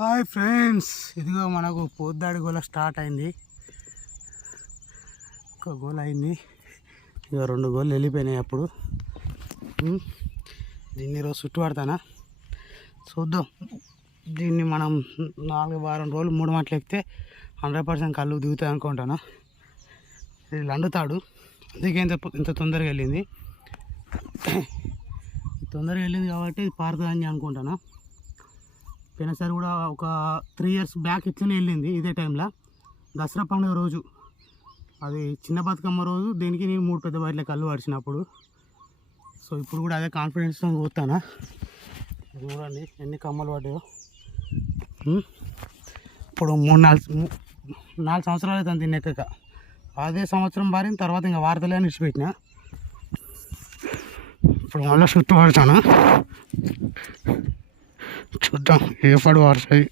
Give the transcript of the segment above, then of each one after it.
Hi friends, ఇదిగో మనకు పొద్దాడి గోల స్టార్ట్ అయింది. ఒక గోల అయింది, ఇక 2 గోళ్ళు వెళ్ళిపోయినాయి. అప్పుడు దీన్ని ఈరోజు చుట్టుపడతానా చూద్దాం. దీన్ని మనం 4 వారం రోజులు 3 మాటలు ఎక్కితే 100% కళ్ళు దిగుతాయి అనుకుంటాను. ఇది లండుతాడు, అందుకే ఇంత తొందరగా వెళ్ళింది. తొందరగా వెళ్ళింది కాబట్టి ఇది పారుతుందని అనుకుంటాను. పోయినసారి కూడా ఒక 3 years బ్యాక్ ఇట్లనే వెళ్ళింది ఇదే టైంలో, దసరా పండుగ రోజు. అది చిన్న బతుకమ్మ రోజు దీనికి నేను 3 పెద్ద బాటిల కళ్ళు పడిచినప్పుడు. సో ఇప్పుడు కూడా అదే కాన్ఫిడెన్స్తో పోతానా. చూడండి ఎన్ని కమ్మలు పడ్డాయో. ఇప్పుడు 4 సంవత్సరాలు అవుతుంది దీన్ని ఎక్కక. అదే సంవత్సరం బారిన తర్వాత ఇంకా వార్తలే నిడిచిపెట్టిన. ఇప్పుడు మళ్ళీ చుట్టూ పడతాను, చూద్దాం ఏ పడు వారుసాయి.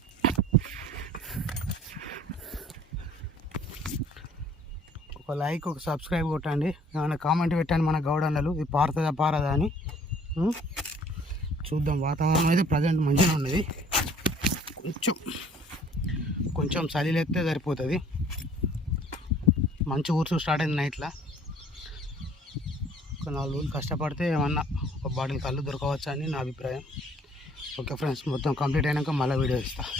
ఒక లైక్, ఒక సబ్స్క్రైబ్ కొట్టండి, ఏమైనా కామెంట్ పెట్టండి మన గౌడన్నలు, ఇది పారుతుందా పారదా అని. చూద్దాం. వాతావరణం అయితే ప్రజెంట్ మంచిగా ఉన్నది. కొంచెం చలి ఎత్తే సరిపోతుంది. మంచి ఊర్చు స్టార్ట్ అయింది నైట్లో. ఒక 4 రోజులు కష్టపడితే ఏమన్నా ఒక బాటిల్ కళ్ళు దొరకవచ్చు అని నా అభిప్రాయం. ఓకే ఫ్రెండ్స్, మొత్తం కంప్లీట్ అయినాక మళ్ళీ వీడియో ఇస్తాను.